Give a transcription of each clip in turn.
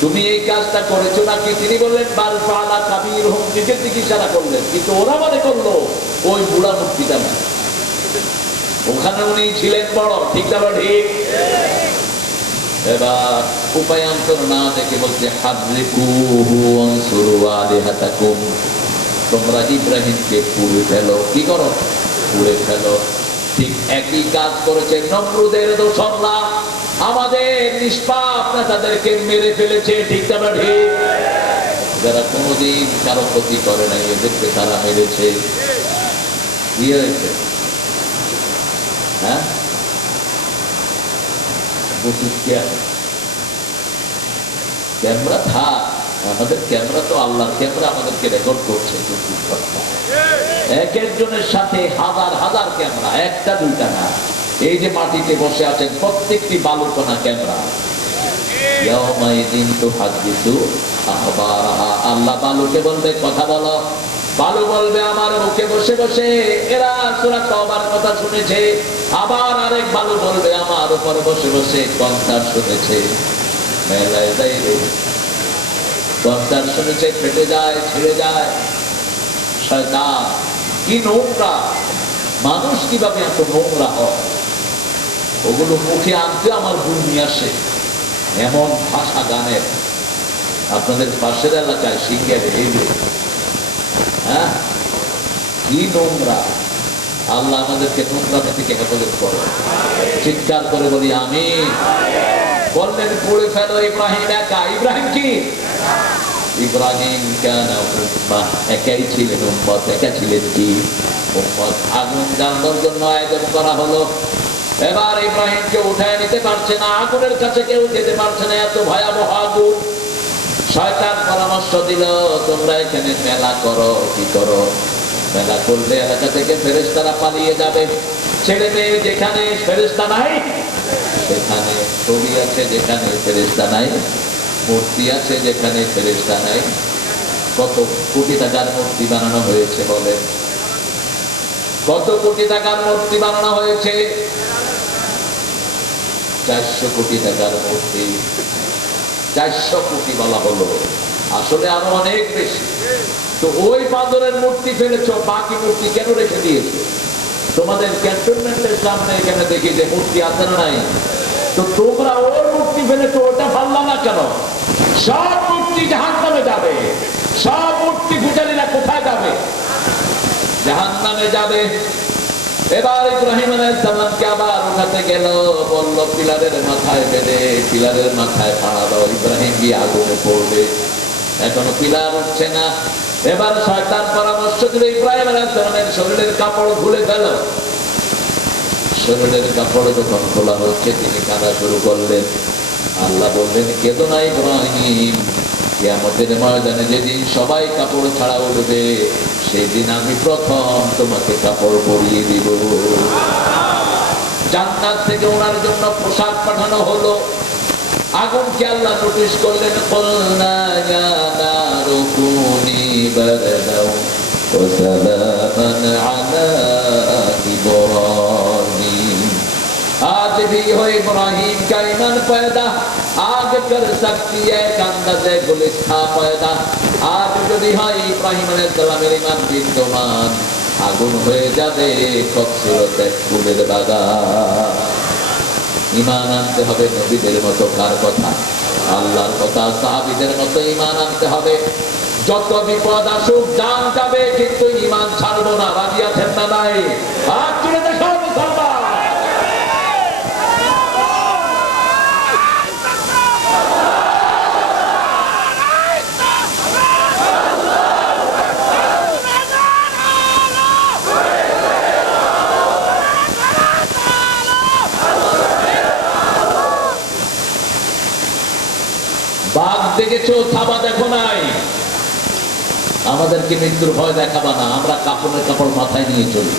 তুমি এই কাজটা করেছো নাকি? তিনি বললেন বাল ফাআলা কাবীরুহুম, নিজের দিকে ইশারা করলেন, কিন্তু ওরা মনে করলো ওই বুড়া মূর্তিটা না, ওখানে উনি ছিলেন বড়। ঠিক না ঠিক? এবার উপায়ান্তর না দেখে বলছে হাবরিকুহু ওয়ানসুরু আলিহাতাকুম, তোমরা ইব্রাহিমকে পুড়ে ফেলো। কি করো? পুড়ে ফেলো। ঠিক একই কাজ করেছে নমরুদের দোসররা, আমাদের নিষ্পাপ নেতাদেরকে মেরে ফেলেছে। ঠিক না ঠিক? যারা কোনোদিন কারো ক্ষতি করে নাই, এদেরকে তারা মেরেছে। কি হয়েছে? হ্যাঁ, ক্যামেরা থাক, আমাদের ক্যামেরা তো আল্লাহর ক্যামেরা, আমাদেরকে রেকর্ড করছে। এক একজনের সাথে হাজার হাজার ক্যামেরা, একটা দুইটা না। এই যে মাটিতে বসে আছেন প্রত্যেকটি বালুকণা ক্যামেরা। আল্লাহ বালুকে বলবে কথা বলো, বালু বলবে আমার মুখে বসে বসে এরা সূরা তওবার কথা শুনেছে। আবার আরেক বালু বলবে আমার উপরে বসে বসে কনসার্ট শুনেছে। মেলায় যাই রে, কনসার্ট শুনেছে, ফেটে যায়, ছিঁড়ে যায়। শয়তান কি নোংরা, মানুষ কিভাবে এত নোংরা হয়, ওগুলো মুখে আনতে আমার ঘুম নিয়ে আসে। এমন ভাষা গানের আপনাদের পাশের এলাকায় সিঙ্গের এই যে, হ্যাঁ, কি নোংরা। আল্লাহ আমাদেরকে নোংরামি থেকে হেফাজত করে। চিৎকার করে বলি আমিন। বললেন পুড়ে ফেলো ইব্রাহিম একা। ইব্রাহিম কি? ইব্রাহিম কেন একাই ছিলেন উম্মত, একা ছিলেন কি উম্মত? আগুন জ্বালানোর জন্য আয়োজন করা হলো। এবার ইব্রাহিমকে উঠায় নিতে পারছে না, আগুনের কাছে কেউ যেতে পারছে না, এত ভয়াবহ আগুন। শয়তান পরামর্শ দিল তোমরা এখানে মেলা করো। কি করো? মেলা করলে এলাকা থেকে ফেরেশতারা পালিয়ে যাবে। ছেলে মেয়ে যেখানে ফেরেশতা নাই সেখানে, ছবি আছে যেখানে ফেরেশতা নাই, মূর্তি আছে যেখানে ফেরেশতা নাই। কত কোটি টাকার মূর্তি বানানো হয়েছে বলে? কত কোটি টাকার মূর্তি বানানো হয়েছে? 400 কোটি টাকার মূর্তি। 400 কোটি বলা হলো, আসলে আরো অনেক বেশি। তো ওই বাঁদরের মূর্তি ফেলেছ, বাকি মূর্তি কেন রেখে দিয়েছো? তোমাদের ক্যান্টনমেন্টের সামনে এখানে দেখি যে মূর্তি আছে না নাই, তো তোমরা ওর মূর্তি ফেলেছো, ওটা পারলা না কেন? সব মূর্তি জাহান্নামে যাবে। সব মূর্তি পূজারীরা কোথায় যাবে? জাহান্নামে যাবে। এবার ইব্রাহিম আলাইহিস সালামকে আবার উঠাতে গেল, বলল পিলারের মাথায় বেঁধে, পিলারের মাথায় পাড়া দাও। ইব্রাহিম গিয়ে আগুনে পড়বে, এখনো পিলার উঠছে না। এবার শয়তান পরামর্শ দিল ইব্রাহিম আলাইহিস সালামের শরীরের কাপড় খুলে ফেল। শরীরের কাপড় যখন খোলা হচ্ছে তিনি কাঁদা শুরু করলেন। আল্লাহ বললেন কেঁদো না ইব্রাহিম, কিয়ামতের ময়দানে যেদিন সবাই কাপড় ছাড়া উঠবে সেদিন আমি প্রথম তোমাকে কাপড় পরিয়ে দিব। জান্নাত থেকে ওনার জন্য পোশাক পাঠানো হলো। আগুনকে আল্লাহ নোটিশ করলেন, কুলনা ইয়া নারু কুনি বারদাও ওয়া সালামান আলা ইব্রাহিম। आज भी हो इब्राहिम का ईमान पैदा, आग कर सकती है अंदाज़े गुलिस्ता पैदा। आज যদি হয় ইব্রাহিম আলাইহিস সালামের ঈমান বিদ্যমান, আগুন হয়ে যাবে খুবসুরত এক ফুলের বাগান। ঈমান আনতে হবে নবীদের মতো। কার কথা? আল্লাহর কথা। সাহাবীদের মতো ঈমান আনতে হবে। যত বিপদ আসুক জান যাবে, কিন্তু ঈমান ছাড়বো না। রাজি আছেন না নাই? হাত তুলে দেখাও মুসলমান। বাঘ দেখেছো, থাবা দেখো নাই। আমাদেরকে মৃত্যুর ভয় দেখাবা না, আমরা কাপড়ের কাপড় মাথায় নিয়ে চলি।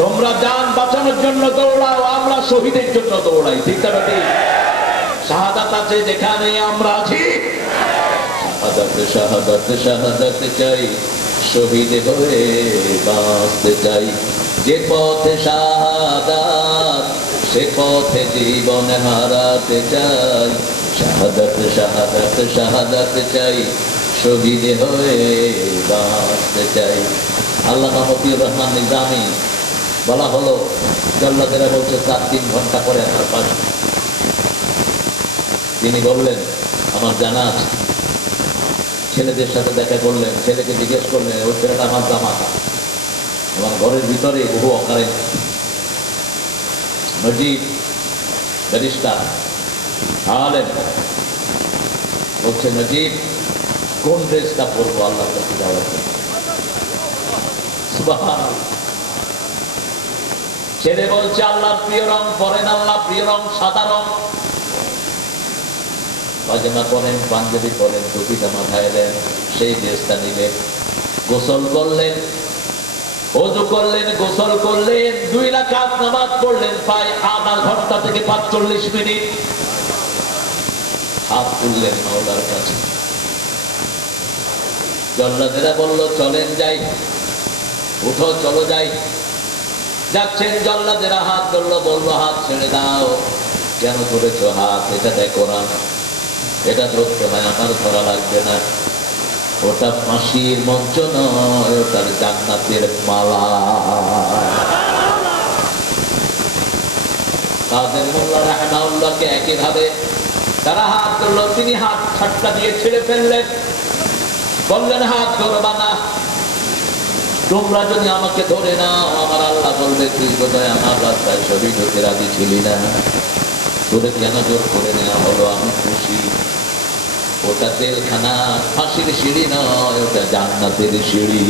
তোমরা জান বাঁচানোর জন্য দৌড়াও, আমরা শহীদের জন্য দৌড়াই। ঠিক না ঠিক? শাহাদাত আছে যেখানে আমরা আছি, শাহাদাত শাহাদাত শাহাদাত চাই, শহীদ হয়ে বাঁচতে চাই। যে পথে শাহাদাত সে পথে জীবন হারাতে চাই, শাহাদাত শাহাদাত শাহাদাত চাই, শহীদ হয়ে বাঁচতে চাই। আল্লামা মতিউর রহমান নিজামী বলা হলো, জল্লাদেরা বলছে 4-3 ঘন্টা পরে আমার পাশে। তিনি বললেন, আমার জানা আছে। ছেলেদের সাথে দেখা করলেন, ছেলেকে জিজ্ঞেস করলেন, ওই ছেলেটা আমার জামাতা, আমার ঘরের ভিতরে বহু অকারে নজিব ব্যারিস্টার আলেম বলছে, নজিব কোন ড্রেসটা পরবো আল্লাহর কাছে যাওয়ার জন্য? সুবহানাল্লাহ। ছেলে বলছে, আল্লাহর প্রিয় রং পরেন, আল্লাহ প্রিয় রং সাদা রং। পাজামা পরেন, পাঞ্জাবি পরেন, টুপিটা মাথায় দেন, সেই ড্রেসটা নিলেন। গোসল করলেন, ওযু করলেন, গোসল করলেন, 2 রাকাত নামাজ পড়লেন, প্রায় আধা ঘন্টা থেকে 45 মিনিট। হাত তুললেন মাওলার কাছে। জল্লাদেরা বলল, চলেন যাই, উঠো চলো যাই। যাচ্ছেন জল্লাদেরা, হাত ধরলো, বলল, হাত ছেড়ে দাও। কেন ধরেছো হাত? এটা দেখো না, এটা ধরতে হয়, আমার ধরা লাগবে না। ওটা ফাঁসির মঞ্চ নয়, ওটার জান্নাতের মালা। কাদের মোল্লা রাহমাহুল্লাহকে একই ভাবে তারা হাত ধরলো, তিনি হাত ঠাট্টা দিয়ে ছেড়ে ফেললেন, বললেন, হাত ধরবা না, তোমরা যদি আমাকে ধরে নাও, আমার আল্লাহ বলবে, তুই বোধহয় আমার রাস্তায় শহীদ হতে রাজি ছিলি না, তোরে কেন জোর করে নেওয়া হলো? আমি খুশি। ওটা জেলখানা, ফাঁসির সিঁড়ি নয়, ওটা জান্নাতের সিঁড়ি।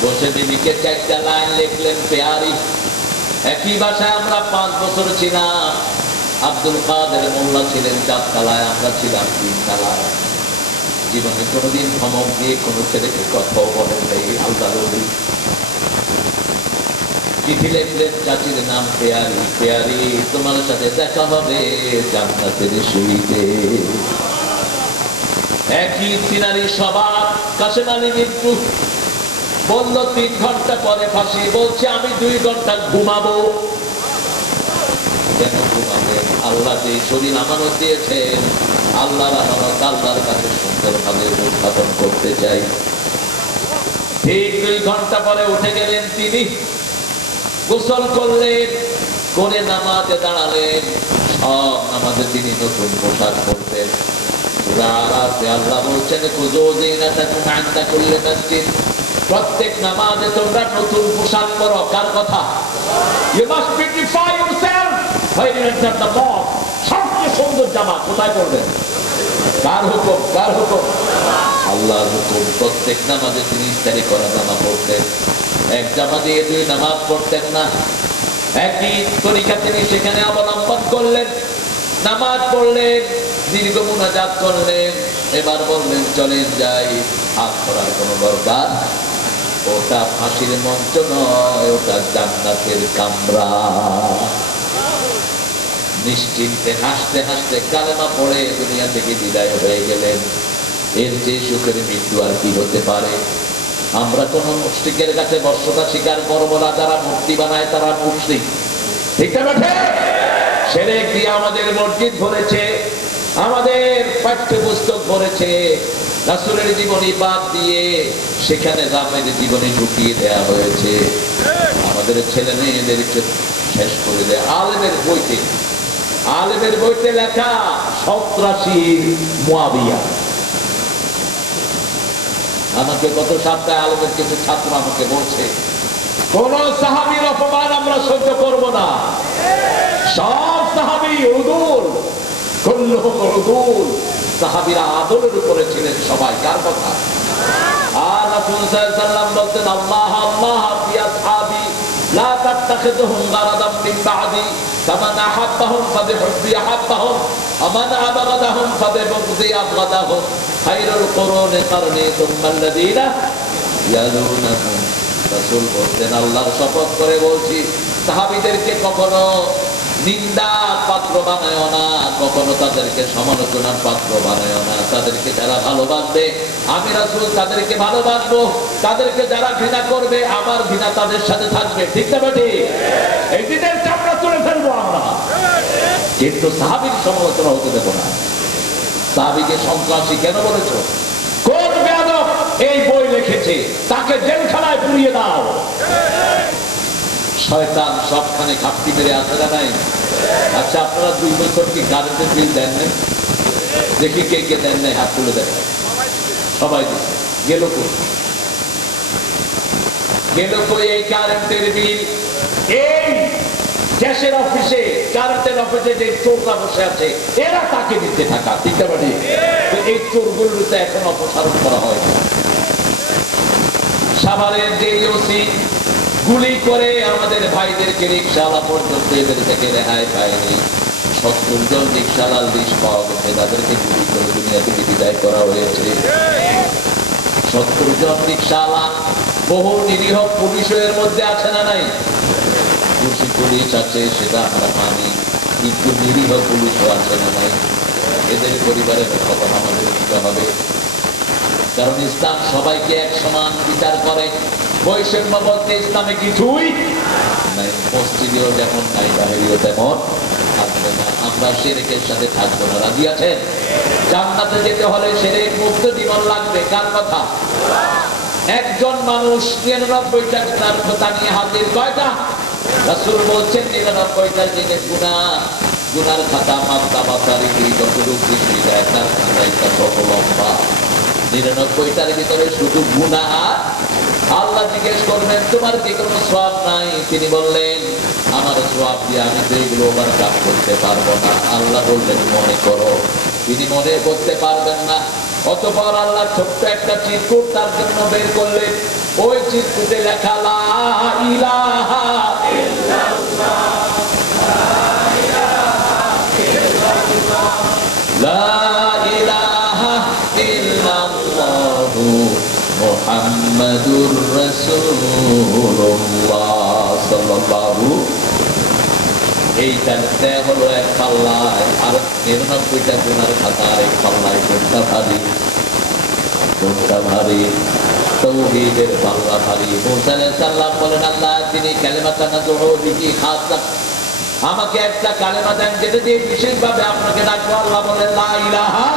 বসে বিবিকে 4টা লাইন লিখলেন, পেয়ারি। একই বাসায় আমরা 5 বছর ছিলাম। আব্দুল কাদের মোল্লা ছিলেন 4 তলায়, আমরা ছিলাম 3 তলায়। জীবনে কোনোদিন ধমক দিয়ে কোনো ছেলেকে কথাও বলেন নাই। আল্লাহ চিঠি লিখলেন, চাচির নাম পেয়ারি, পেয়ারি তোমার সাথে দেখা হবে জান্নাতের সিঁড়িতে। একই সিনারি সবার। কাশেম আলী মৃত্যু বলল 3 ঘন্টা পরে ফাঁসি। বলছে, আমি 2 ঘন্টা ঘুমাবো। কেন ঘুমাবেন? আল্লাহ যে শরীর আমানত দিয়েছেন, আল্লাহর আমানত আল্লাহর কাছে সুন্দরভাবে উত্থাপন করতে চাই। ঠিক 2 ঘন্টা পরে উঠে গেলেন তিনি, গোসল করলেন, করে নামাজে দাঁড়ালেন। সব নামাজে তিনি নতুন পোশাক পরতেন। আল্লাহ বলছেন, প্রত্যেক নামাজে তোমরা নতুন পোশাক পরো। কার কথা? You must beautify yourself when you enter the mosque. সবচেয়ে সুন্দর জামা কোথায় পরবেন? কার হুকুম? কার হুকুম? আল্লাহর হুকুম। প্রত্যেক নামাজে তিনি ইস্তারি করা জামা পরতেন। এক জামা দিয়ে 2 নামাজ পড়তেন না। একই তরিকা তিনি সেখানে অবলম্বন করলেন। নামাজ পড়লেন, দীর্ঘ মুনাজাত করলেন, এবার বললেন, চলেন যাই। হাত ধরার কোনো দরকার, ওটা ফাঁসির মঞ্চ নয়, ওটা জান্নাতের কামরা। নিশ্চিন্তে হাসতে হাসতে কালেমা পড়ে দুনিয়া থেকে বিদায় হয়ে গেলেন। এর চেয়ে সুখের মৃত্যু আর কি হতে পারে? আমরা কোন মুশরিকের কাছে বর্ষতা স্বীকার করবো না। যারা মূর্তি বানায় তারা মুশরিক, ঠিক না? শিরক দিয়ে আমাদের মসজিদ ভরেছে, আমাদের পাঠ্যপুস্তক ভরেছে। রাসূলের জীবনী বাদ দিয়ে সেখানে রামের জীবনী ঢুকিয়ে দেয়া হয়েছে। আমাদের ছেলে মেয়েদেরকে শেষ করে দেয়। আলেমের বইতে লেখা সন্ত্রাসী মুয়াবিয়া। আমাকে গত সপ্তাহে আলেমের কিছু ছাত্র আমাকে বলছে, কোন সাহাবীর অপমান আমরা সহ্য করব না। সব সাহাবী উদুল, কুল্লুহুম উদুল। সাহাবীরা আদলের উপরে ছিলেন সবাই। কার কথা? আর রাসূল সাল্লাল্লাহু আলাইহি ওয়াসাল্লাম বলতেন, আল্লাহ আল্লাহ ফি আসহাবি লা তাত্তাখিযুহুম গারাদাম মিন বাদি ফামান আহাব্বাহুম ফাবিহুব্বি আহাব্বাহুম ওয়া মান আবগাদাহুম ফাবিবুগদি আবগাদাহুম খায়রুল কুরুনি কারনি সুম্মাল্লাযীনা ইয়ালুনাহুম। রাসূল বলতেন, আল্লাহর শপথ করে বলছি, সাহাবীদেরকে কখনো নিন্দার পাত্র বানায় না, কখনো তাদেরকে সমালোচনার পাত্র বানায় না। তাদেরকে যারা ভালোবাসবে আমি রাসূল তাদেরকে ভালোবাসবো, তাদেরকে যারা ঘৃণা করবে আমার ঘৃণা তাদের সাথে থাকবে। ঠিক না বেটি? এই দিনের চামড়া তুলে ফেলবো আমরা। কিন্তু সাহাবীর সমালোচনা হতে দেব না। সাহাবীকে সন্ত্রাসী কেন বলেছো? কোন বেয়াদব এই বই লিখেছে? তাকে জেলখানায় পুড়িয়ে দাও। শয়তান সবখানে ঘাপটি মেরে আছে না নাই? আচ্ছা, আপনারা 2 বছর কি কারেন্টের বিল দেন নাই? দেখি কে কে দেন নাই, হাত তুলে দেন। সবাই দিচ্ছে। গেল কই? গেল কই এই কারেন্টের বিল? এই গ্যাসের অফিসে, কারেন্টের অফিসে যে চোররা বসে আছে, এরা তাকে দিতে থাকা। ঠিক আছে? এই চোরগুলো তো এখন অপসারণ করা হয়। সাভারের যে ওসি গুলি করে আমাদের ভাইদেরকে রিকশাওয়ালা পর্যন্ত এদের থেকে রেহাই পায়নি। 70 জন রিকশাওয়ালার লিস্ট পাওয়া গেছে, তাদেরকে গুলি করে দুনিয়া থেকে বিদায় করা হয়েছে। 70 জন রিকশাওয়ালা, বহু নিরীহ পুলিশের মধ্যে আছে না নাই? পুলিশ আছে, সেটা আমরা মানি, কিন্তু নিরীহ পুলিশও আছে না নাই? এদের পরিবারের খবর আমাদের দিতে হবে। কারণ ইসলাম সবাইকে এক সমান বিচার করে। বৈষম্য বলতে ইসলামে কিছুই নাই। মসজিদেও যেমন নাই, বাহিরেও তেমন থাকবে না। আমরা শিরকের সাথে থাকবো না। রাজি আছেন? জান্নাতে যেতে হলে শিরক মুক্ত জীবন লাগবে। কার কথা? একজন মানুষ 99টা গুনার কথা নিয়ে হাজির। কয়টা? রাসূল বলছেন 99টা জিনিস গুনার খাতা মাপতা বাতারি যতটুকু বৃষ্টি যায় তার খাতায় কত লম্বা। 99টার ভিতরে শুধু গুনাহ। আল্লাহ জিজ্ঞেস করবেন তোমার কি কোনো সওয়াব নাই? তিনি বললেন আমার সওয়াব দিয়ে আমি তো এগুলো ওভারকাম করতে পারবো না। আল্লাহ বললেন মনে করো। তিনি মনে করতে পারবেন না। অতঃপর আল্লাহ ছোট্ট একটা চিরকুট তার জন্য বের করলেন। ওই চিরকুটে লেখা লা ইলাহা ইল্লাল্লাহ, লা ইলাহা ইল্লাল্লাহু মুহাম্মাদুর রাসূলুল্লাহ সাল্লাল্লাহু। এইটা হলো এক পাল্লায়, আর 99টা গুনার খাতা আর এক পাল্লায়। কোনটা ভারী? কোনটা ভারী? তাওহীদের পাল্লা ভারী। মুসা আলাইহিস সালাম বলেন আল্লাহ তিনি কালেমাতান নাযুহু বিহি খাসা, আমাকে একটা কালেমা দেন যেটা দিয়ে বিশেষভাবে আপনাকে ডাকবো। আল্লাহ বলেন লা ইলাহা।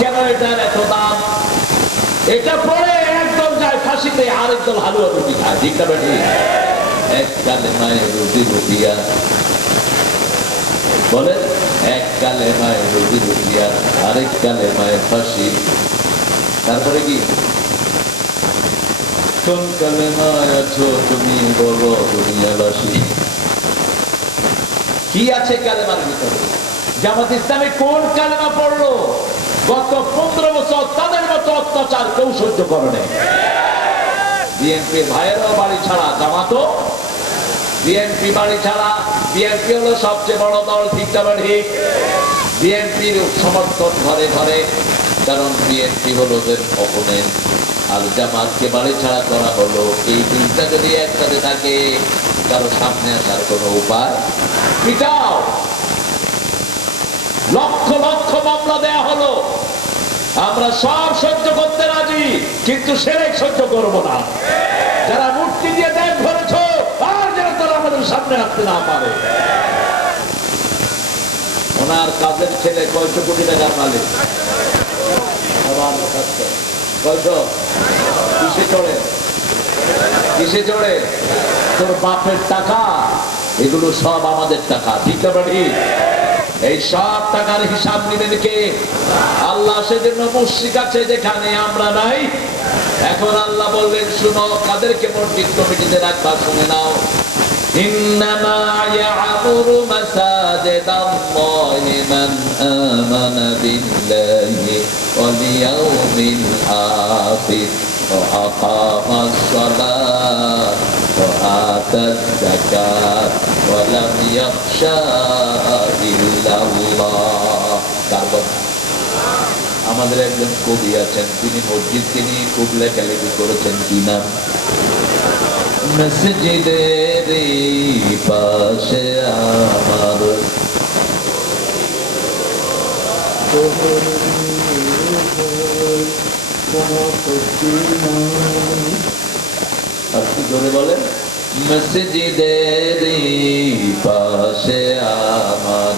কেন এটার এত দাম? এটা পড়ে একদল যায় ফাঁসিতে, আরেকদল হালুয়া রুটি খায়। ঠিক না বেটি? এক কালেমায় রুটি রুটিয়া বলেন, এক কালেমায় রুটি রুটিয়া, আরেক কালেমায় ফাঁসি। তারপরে কি? কোন কালেমায় আছো তুমি বলো দুনিয়াবাসী? কি আছে কালেমার ভিতরে? জামাত ইসলামে কোন কালেমা পড়লো? গত 15 বছর তাদের মতো অত্যাচার কেউ সহ্য করে নাই। বিএনপির ভাইয়েরও বাড়ি ছাড়া, জামাতও বিএনপি বাড়ি ছাড়া। বিএনপি হলো সবচেয়ে বড় দল। ঠিক না ঠিক? বিএনপির সমর্থন ঘরে ঘরে, কারণ বিএনপি হলো ওদের অপোনেন্ট। আর জামাতকে বাড়ি ছাড়া করা হলো। এই দুইটা যদি একসাথে থাকে, কারো সামনে আসার কোন উপায়? পিটাও। লক্ষ লক্ষ মামলা দেয়া হলো। আমরা সব সহ্য করতে রাজি, কিন্তু শিরক সহ্য করব না। যারা মূর্তি দিয়ে দেশ ভরেছ, আর যারা তারা আমাদের সামনে আসতে না পারে। ওনার কাজের ছেলে 100 কোটি টাকার মালিক। কিসে চড়ে? কিসে চড়ে? তোর বাপের টাকা, এগুলো সব আমাদের টাকা। ঠিক না ঠিক? এই সব টাকার হিসাব নেবেন কে? আল্লাহ। সেজন্য মুশরিক আছে যেখানে আমরা নাই। এখন আল্লাহ বললেন শুনো, কাদেরকে মসজিদ কমিটিতে রাখবা শুনে নাও। ইন্নামা ইয়া'মুরু মাসাজিদাল্লাহি মান আমানা বিল্লাহি ওয়াল ইয়াউমিল আখির ওয়া আকামাস সালাত ওয়া আতাজ যাকাত ওয়া লাম ইয়াখশা ইল্লাল্লাহ। তারপর আমাদের একজন কবি আছেন, তিনি মসজিদকে নিয়ে খুব লেখালেখি করেছেন। কি নাম? মসজিদের পাশে আমার আপনি ধরে বলেন, মসজিদের পাশে আমার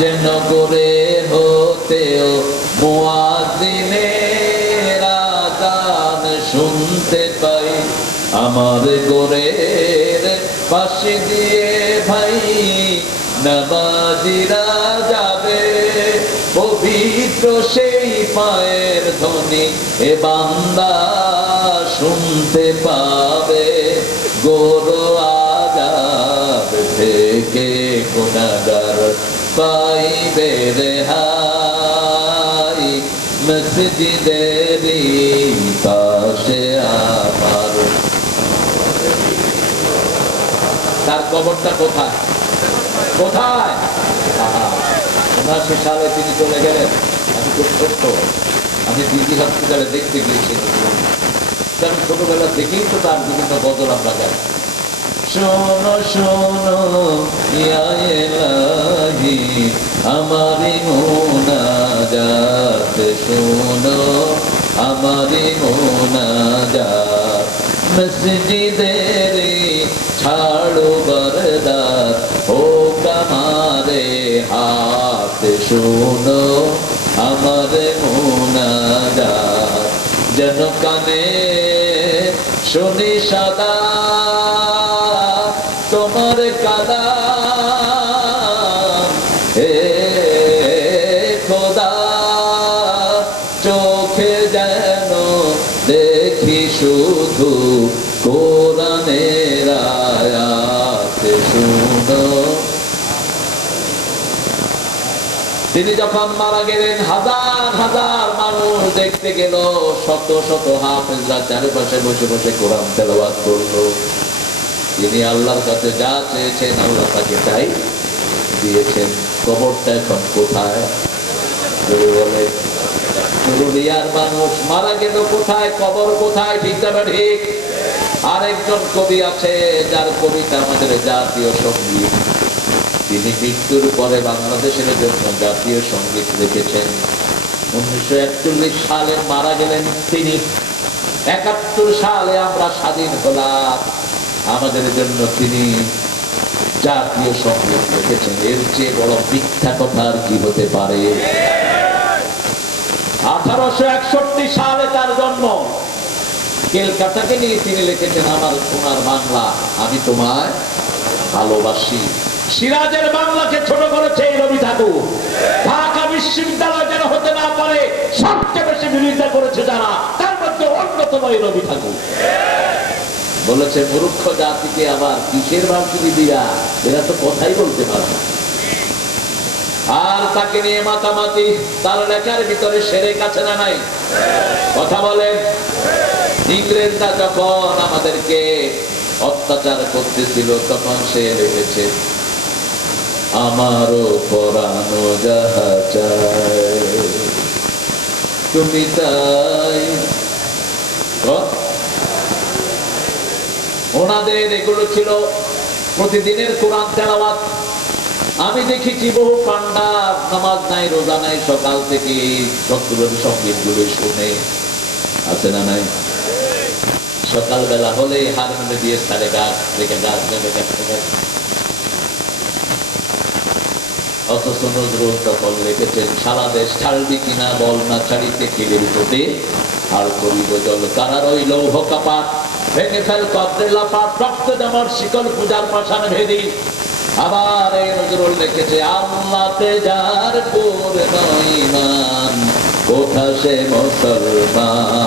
যেন করে হতেও মুয়াজ্জিনের আযান শুনতে পাই, আমার গোরের পাশে দিয়ে ভাই নামাজিরা যাবে, পবিত্র সেই পায়ের ধ্বনি এ বান্দা শুনতে পাবে, গোরো আযাব থেকে গুনাহগার পাইবে রেহাই, মসজিদেরই পাশে আমার। তার কবরটা কোথায়? কোথায়? 79 সালে তিনি চলে গেলেন। আমি খুব ছোট্ট, আমি দিদি হসপিটালে দেখতে গিয়েছিলাম। আমি ছোটবেলা থেকেই তো তার বিভিন্ন গজল আমরা গাই। শোনো শোনো ইয়া ইলাহি আমারি মুনাজাত, শোনো আমারি মুনাজাত, মসজিদের ছাড়ো বরদার হোক আমারে হাত, শোনো আমার মুনাজাত, যেন কানে শুনি সদা তোমার কালাম, হে খোদা চোখে যেন দেখি শুধু কোরআনের আয়াত, শুনো। তিনি যখন মারা গেলেন হাজার হাজার মানুষ দেখতে গেল, শত শত হাফেজরা চারপাশে বসে বসে কোরআন তেলাওয়াত করলো। তিনি আল্লাহর কাছে যা চেয়েছেন আল্লাহ তাকে তাই দিয়েছেন। কবরটা এখন কোথায়? বলে পুরুলিয়ার মানুষ মারা গেল কোথায়, কবর কোথায়? ঠিক না ঠিক? আরেকজন কবি আছে যার কবিতা আমাদের জাতীয় সঙ্গীত। তিনি মৃত্যুর পরে বাংলাদেশের জন্য জাতীয় সঙ্গীত লিখেছেন। 1941 সালে মারা গেলেন তিনি। 71 সালে আমরা স্বাধীন হলাম, আমাদের জন্য তিনি জাতীয় সঙ্গীত লিখেছেন। এর চেয়ে বড় মিথ্যা কথা আর কি হতে পারে? 1861 সালে তার জন্ম। কলকাতাকে নিয়ে তিনি লিখেছেন আমার সোনার বাংলা, আমি তোমায় ভালোবাসি। সিরাজের বাংলাকে ছোট করেছে এই রবি ঠাকুর। ঢাকা বিশ্ববিদ্যালয় যেন হতে না পারে সবচেয়ে বেশি বিরোধিতা করেছে যারা, তার মধ্যে অন্যতম এই রবি ঠাকুর। বলেছে মূর্খ জাতিকে আবার কিসের ভাবসুদি দিয়া, এরা তো কথাই বলতে পারে না। আর তাকে নিয়ে মাতামাতি, তার লেখার ভিতরে সেরে কাছে না নাই? কথা বলেন। ইংরেজরা যখন আমাদেরকে অত্যাচার করতেছিল তখন সে লিখেছে আমারও পরানো যাহা চায় তুমি তাই। ওনাদের এগুলো ছিল প্রতিদিনের কোরআন তেলাওয়াত। আমি দেখেছি বহু পান্ডা নামাজ নাই, রোজা নাই, সকাল থেকে সত্তরের সঙ্গীত গুলো শুনে, আছে না নাই? সকালবেলা হলে হারমোনিয়ামে দিয়ে সারে গাছ দেখে গাছ নেবে কাটতে গাছ। অথচ নজরুল তখন লিখেছেন সারা দেশ ছাড়বি কিনা বল না ছাড়িতে কিলের চোটে, আর করিব জল কারা রইল হোকাপাত, ভেঙে ফেল কদ্রে লাপাত, রক্ত যেমন শিকল পূজার পাশান ভেদি। আবার এই নজরুল লিখেছে আল্লাহতে যার পূর্ণ ঈমান, কোথা সে মুসলমান,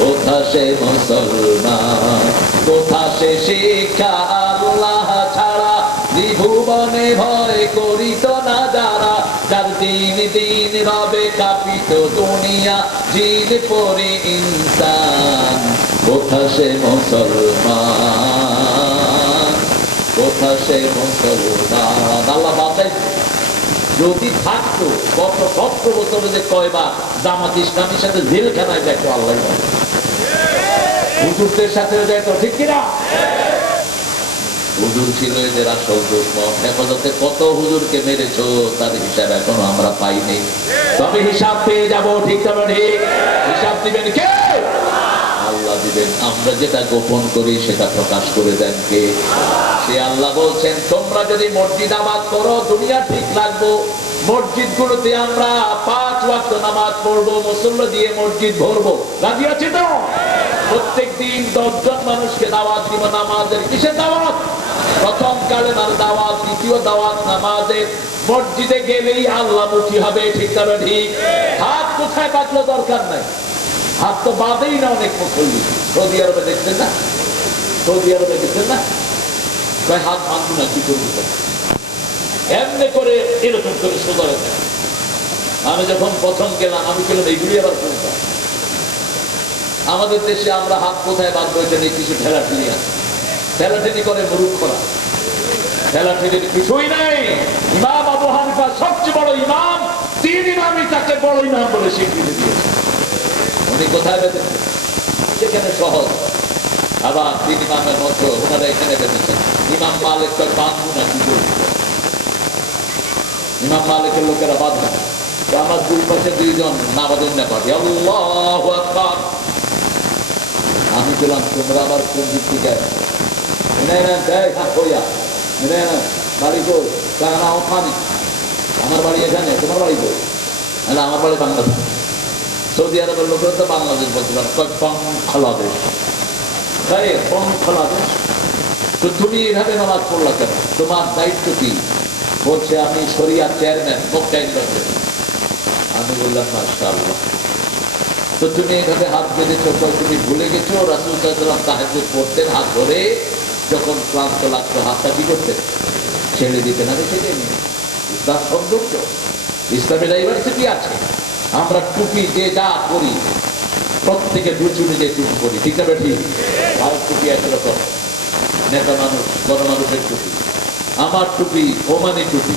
কোথা সে মুসলমান, কোথা সে শিক্ষা আল্লাহ ছাড়া ত্রিভুবনে ভয় করিত না যারা, যার দিন দিন রবে কাঁপিত দুনিয়া জিদ পরে ইনসান, কোথা সে মুসলমান, কোথা সে মুসলমান। আল্লাহ বাতাই যদি থাকতো গত 17 বছরে যে কয়বার জামাত ইসলামীর সাথে জেলখানায় দেখতো আল্লাহ হুজুরদের সাথে দেখতো, ঠিক কিনা? হুজুর ছিল এদের আসল দুশ্মন। হেফাজতে কত হুজুরকে মেরেছো তার হিসাব এখনো আমরা পাইনি, তবে হিসাব পেয়ে যাবো। ঠিক তবে ঠিক হিসাব দিবেন কে? আল্লাহ দিবেন। আমরা যেটা গোপন করি সেটা প্রকাশ করে দেন কে? সে আল্লাহ বলছেন, তোমরা যদি মসজিদ আবাদ করো দুনিয়া ঠিক রাখবো, মসজিদ গুলোতে আমরা 5 ওয়াক্ত নামাজ পড়বো, মুসল্লি দিয়ে মসজিদ ভরবো। রাজি আছে তো? প্রত্যেক দিন 10 জন মানুষকে দাওয়াত দিব নামাজের। কিসের দাওয়াত? প্রথম কালেমার দাওয়াত, দ্বিতীয় দাওয়াত নামাজের। মসজিদে গেলেই আল্লাহমুখী হবে, ঠিক না ঠিক? হাত কোথায় বাঁধলো দরকার নাই, হাত তো বাঁধেই না অনেক মুসল্লি। সৌদি আরবে দেখছেন না, সৌদি আরবে দেখছেন না, হাত বাঁধবো না, কি করবো, এমনি করে এরকম করে সোজা হয়ে। আমি যখন প্রথম গেলাম আমি গেলাম এইগুলি আবার শুনতাম। আমাদের দেশে আমরা হাত কোথায় বাঁধবো এটা নিয়ে কিছু ঠেলাঠেলি আছে, ঠেলাঠেলি করে মূর্খরা। ঠেলাঠেলির কিছুই নাই। ইমাম আবু হানিফা সবচেয়ে বড় ইমাম, 3 ইমামই তাকে বড় ইমাম বলে স্বীকৃতি দিয়েছে। উনি কোথায় বেঁধেছেন? সেখানে সহজ। আবার 3 ইমামের মধ্যে ওনারা এখানে বেঁধেছেন। ইমাম মালিক বাঁধবো না, কি করবো? ইমাম মালিকের লোকেরা বাঁধবে। আমার 2 পাশে 2 জন নামাজের না পাঠে আল্লাহু আকবার। আমি বললাম তোমরা আবার কোন দিক থেকে বাড়ি কই? ওখানে আমার বাড়ি এখানে, তোমার বাড়ি কই? আমার বাড়ি বাংলাদেশ। সৌদি আরবের লোকেরা তো বাংলাদেশ বলতে পারে, বাংলাদেশ। তো তুমি এভাবে নামাজ পড়লা কেন? তোমার দায়িত্ব কি? বলছে আমি শরিয়ার চেয়ারম্যান, আমি বললাম মাশাআল্লাহ। তো তুমি এইভাবে হাত বেঁধেছো, তুমি ভুলে গেছো রাসূল সাল্লাল্লাহু আলাইহি ওয়াসাল্লাম তাহাজ্জুদ পড়তেন, হাত ধরে যখন ক্লান্ত লাগতো হাতটা কি করতেন? ছেড়ে দিতেন। আমি সেটাই নিয়ে ইসলাম সৌন্দর্য, ইসলামের ডাইভার্সিটি আছে। আমরা টুপি যে যা করি প্রত্যেকে 2 চুলি দিয়ে টুপি করি, ঠিক না ঠিক? আর টুপি একরকম, নেতা মানুষ বড় মানুষের টুপি। আমার টুপি ওমানি টুপি,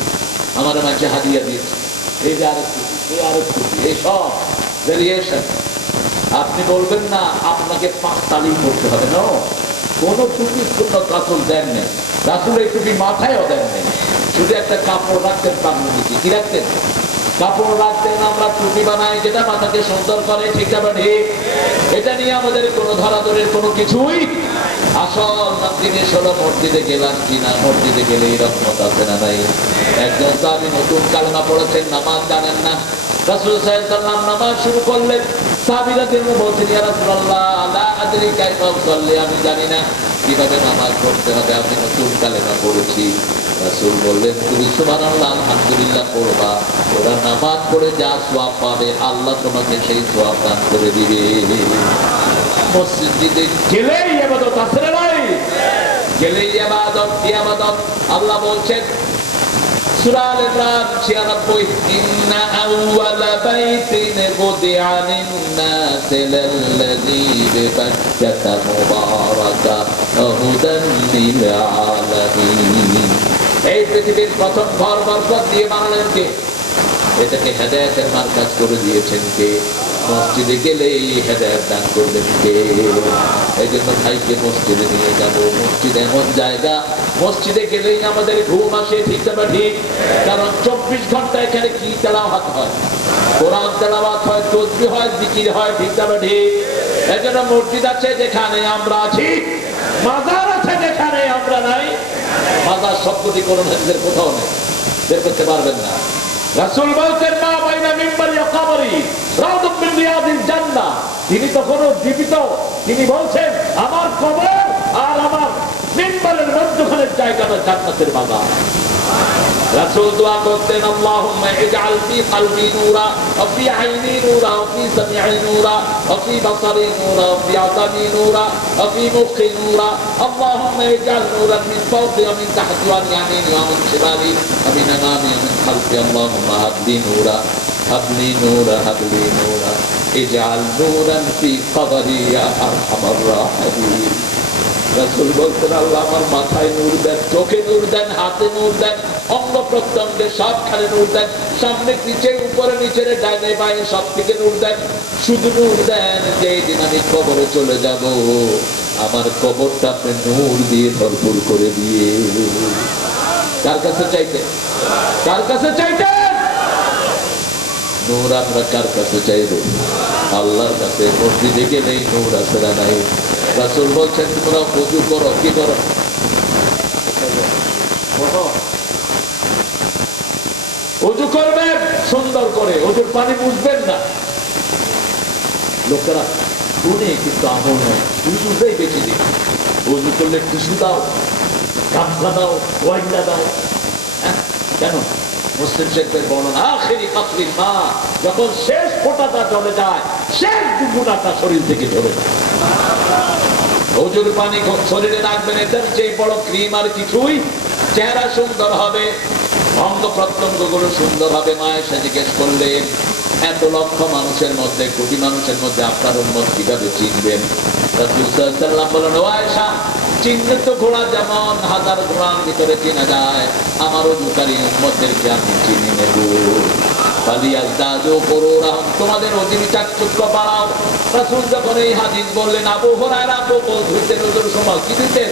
আমার মাঝে হাদিয়া দিয়েছে। এই যে আরেক টুপি, এই আরেক টুপি, এই সব ভেরিয়েশন। আপনি বলবেন না আপনাকে 5 তালিম করতে হবে না। কোন টুপির জন্য রাসূল দেন নেই, রাসূল এই টুপি মাথায়ও দেন নেই, শুধু একটা কাপড় রাখতেন কানের নিচে। কি রাখতেন? কাপড় রাখতেন। আমরা টুপি বানাই যেটা মাথাকে সুন্দর করে, ঠিক না ঠিক? এটা নিয়ে আমাদের কোনো ধরাধরের কোনো কিছুই। আসল জিনিস হলো মসজিদে গেলাম কিনা, মসজিদে গেলে রহমত আছে না নাই? একজন সাহাবী নতুন কালেমা পড়েছেন, নামাজ জানেন না। রাসূল সাল্লাল্লাহু আলাইহি ওয়াসাল্লাম নামাজ শুরু করলেন। সাহাবীরা তিনি বলছেন, ইয়া রাসূলুল্লাহ লা আদরি কাইফা উসাল্লি, আমি জানি না কিভাবে নামাজ পড়তে হবে, আমি নতুন কালেমা পড়েছি। রাসূল বললেন, তুমি সুবহানাল্লাহ আলহামদুলিল্লাহ পড়বা, ওরা নামাজ পড়ে যা সওয়াব পাবে আল্লাহ তোমাকে সেই সওয়াব দান করে দিবে। মসজিদে গেলেই ইবাদত আছে না ভাই? গেলেই ইবাদত, কি ইবাদত? আল্লাহ বলছেন সূরা আল ইমরান 96, ইন্না আউওয়ালা বাইতিন বুদিআ লিন-নাসি লাল্লাযী বিবাক্কাতা মুবারাকা ওয়া হুদান লিল-আলামিন। এই পৃথিবীর প্রথম ঘর বরকত দিয়ে বানালেন কে? এটাকে হেদায়েতের মার্কাজ করে দিয়েছেন কে? মসজিদে গেলেই হেদায়েত দান করবেন কে? এই জন্য ভাইকে মসজিদে নিয়ে যাব। মসজিদ এমন জায়গা, মসজিদে গেলেই আমাদের ঘুম আসে, ঠিক না ঠিক? কারণ 24 ঘন্টা এখানে কি তেলাওয়াত হয়? কোরআন তেলাওয়াত হয়, তাসবিহ হয়, জিকির হয়, ঠিক না ঠিক? এই জন্য মসজিদ আছে যেখানে আমরা আছি, মাজার আছে যেখানে আমরা নাই। মাজার শব্দটি কোন হাদিসের কোথাও নেই, বের করতে পারবেন না। রাসূল বলতেন, মা বাইনা মিম্বারি ওয়া কবরি রাউদুম মিন রিয়াদিল জান্নাহ। তিনি তখনও জীবিত। তিনি বলছেন, আমার কবর আর আমার মিম্বারের মধ্যখানের জায়গাটা জান্নাতের বাগান। রাসূল দোয়া করতেন, আল্লাহুম্মা ইজআল ফি কলবি নূরা ওয়া ফি আইনি নূরা ওয়া ফি সামঈ নূরা ওয়া ফি বাসারি নূরা ওয়া ফি আযামি নূরা ওয়া ফি মুখি নূরা। আল্লাহুম্মা ইজআল নূরান মিন ফাওকি ওয়া মিন তাহতি ওয়া মিন ইয়ামিনি ওয়া মিন শিমালি ওয়া মিন আমামি ওয়া মিন খালফি। আল্লাহুম্মা হাবলি নূরা হাবলি নূরা হাবলি নূরা ইজআল নূরান ফি কবরি ইয়া আরহামার রাহিমিন। রাসূল বলতেন, আল্লাহ আমার মাথায় নূর দেন, চোখে নূর দেন, হাতে নূর দেন, অঙ্গ প্রত্যঙ্গে সবখানে নূর দেন, সামনে পিছে উপরে নিচে ডাইনে বাঁয়ে সব দিকে নূর দেন। শুধু নূর দেন যে দিন আমি কবরে চলে যাব আমার কবরটা আপনি নূর দিয়ে ভরপুর করে দিয়ে। কার কাছে চাইতেন? কার কাছে চাইতেন? নূর আমরা কার কাছে চাইব? আল্লাহর কাছে। মসজিদে গেলেই নূর আছে না নাই? রাসূল বলছেন তোমরা ওযু করো, কি করো? ওযু করবেন সুন্দর করে, ওযুর পানি বুঝবেন না। লোকেরা শুনে কিন্তু আমল নেই, ওযুটাই বেঁচে দিই। ওযু করলে টিস্যু দাও, গামছা দাও, ওয়াইন্ডা দাও। কেন? মুসলিম শরীফের বর্ণনা, আখিরি কাতরিল মা, যখন শেষ ফোঁটাটা জ্বলে যায়, শেষ দুগুণাটা শরীর থেকে ঝরে যায়। ওযুর পানি শরীরে রাখবেন, এটার চেয়ে বড় ক্রিম আর কিছুই। চেহারা সুন্দর হবে, অঙ্গ প্রত্যঙ্গ গুলো সুন্দর হবে। মায়েশা জিজ্ঞেস করলেন, এত লক্ষ মানুষের মধ্যে, কোটি মানুষের মধ্যে আপনার উম্মত কিভাবে চিনবেন? রাসূল সাল্লাল্লাহু আলাইহি ওয়াসাল্লাম বলেন, ও আয়েশা, চিনতে তো ঘোড়া যেমন হাজার ঘোড়ার ভিতরে চেনা যায়, আমার অধিকারী উম্মতদেরকে আমি চিনি নেব। তোমাদের অধীন চাকচক্য বাড়াও। রাসূল যখন এই হাদিস বললেন, আবু হুরায়রা গোবর ধুইতেন, ওযুর সময় কি দিতেন?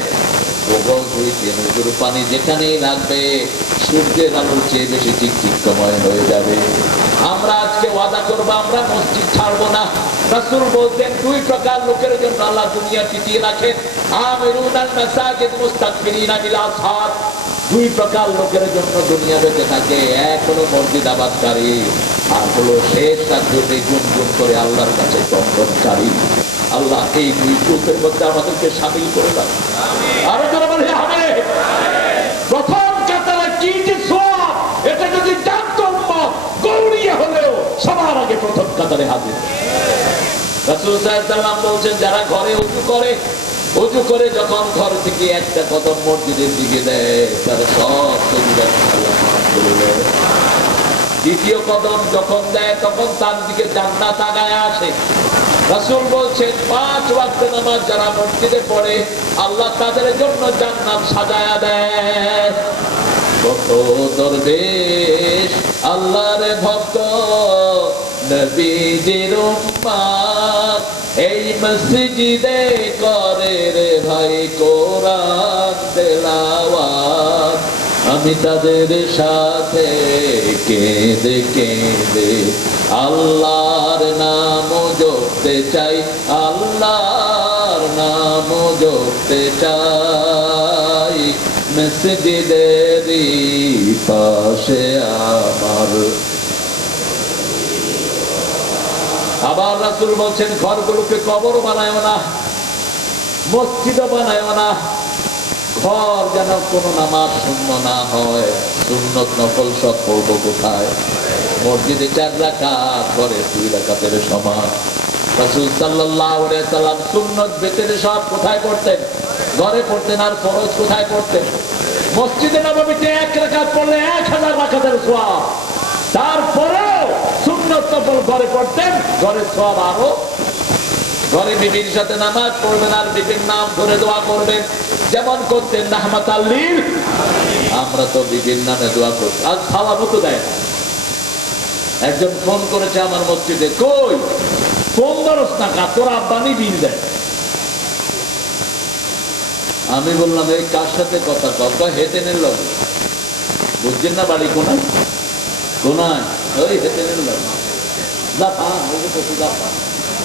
গোবর ধুইতেন। ওযুর পানি যেখানেই লাগবে সূর্যের আলোর চেয়ে বেশি চিকচিকময় হয়ে যাবে। আমরা আজকে ওয়াদা করবো, আমরা মসজিদ ছাড়বো না। রাসূল বলতেন, দুই প্রকার লোকের জন্য আল্লাহ দুনিয়া টিকিয়ে রাখেন, আমিরুনাল মাসাজিদ মুস্তাকবিরিনা বিল আসহার। দুই প্রকার লোকের জন্য দুনিয়া বেঁচে থাকে, এক হলো মসজিদ আবাদকারী, আর হলো শেষ রাত্রিতে গুনগুন করে আল্লাহর কাছে তন্দ্রকারী। আল্লাহ এই দুই গ্রুপের মধ্যে আমাদেরকে শামিল করে দাও। আরো যারা বলে হবে প্রথম কাতারে কি যে সওয়াব, এটা যদি জানতো উম্মত, গৌরিয়া হলেও সবার আগে প্রথম কাতারে হাজির। রাসূল সাল্লাল্লাহু আলাইহি ওয়াসাল্লাম বলছেন, যারা ঘরে ওযু করে যখন ঘর থেকে একটা কদম মসজিদের দিকে দেয়, তার সব সজীবন আল্লাহ মাফ করে দেয়। দ্বিতীয় কদম যখন দেয়, তখন তার দিকে জান্নাত আগায় আসে। রাসূল বলছেন, 5 ওয়াক্ত নামাজ যারা মসজিদে পড়ে, আল্লাহ তাদের জন্য জান্নাত সাজায়া দেয়। কত দরবেশ আল্লাহর ভক্ত, নবীজির উম্মত, এই মসজিদে করে রে ভাই কোরআন তেলাওয়াত। আমি তাদের সাথে কেঁদে কেঁদে আল্লাহর নাম জপতে চাই, আল্লাহর নাম জপতে চাই। মসজিদেরই পাশে আমার। আবার রাসূল বলছেন, ঘরগুলোকে কবর বানায় না, মসজিদও বানায় না। ঘর যেন কোনো নামাজ শূন্য না হয়। সুন্নত নফল সব পড়বো কোথায়? মসজিদে 4 রাকাত, ঘরে 2 রাকাতের সমান। রাসূল সাল্লাল্লাহু আলাইহি ওয়াসাল্লাম সুন্নত বেতের সব কোথায় পড়তেন? ঘরে পড়তেন। আর ফরজ কোথায় পড়তেন? মসজিদে নববীতে 1 রাকাত পড়লে 1000 রাকাতের সওয়াব। তারপরেও সুন্নত নফল ঘরে পড়তেন, ঘরে সওয়াব আরো। ঘরে বিবির সাথে নামাজ পড়বেন আর বিবির নাম ধরে দোয়া করবেন, যেমন করতেন রাহমাতাল লিল। আমরা তো বিবির নামে দোয়া করছি, আজ সালামও তো দেয় না। একজন ফোন করেছে আমার মসজিদে, কই 15 টাকা তোর আব্বানি বিল দেয়। আমি বললাম, এই কার সাথে কথা কত? হেতেনের লোক। বুঝছেন না বাড়ি কোনায়? কোনায় ওই হেতেনের লোক। জাপান, ওই যে জাপান,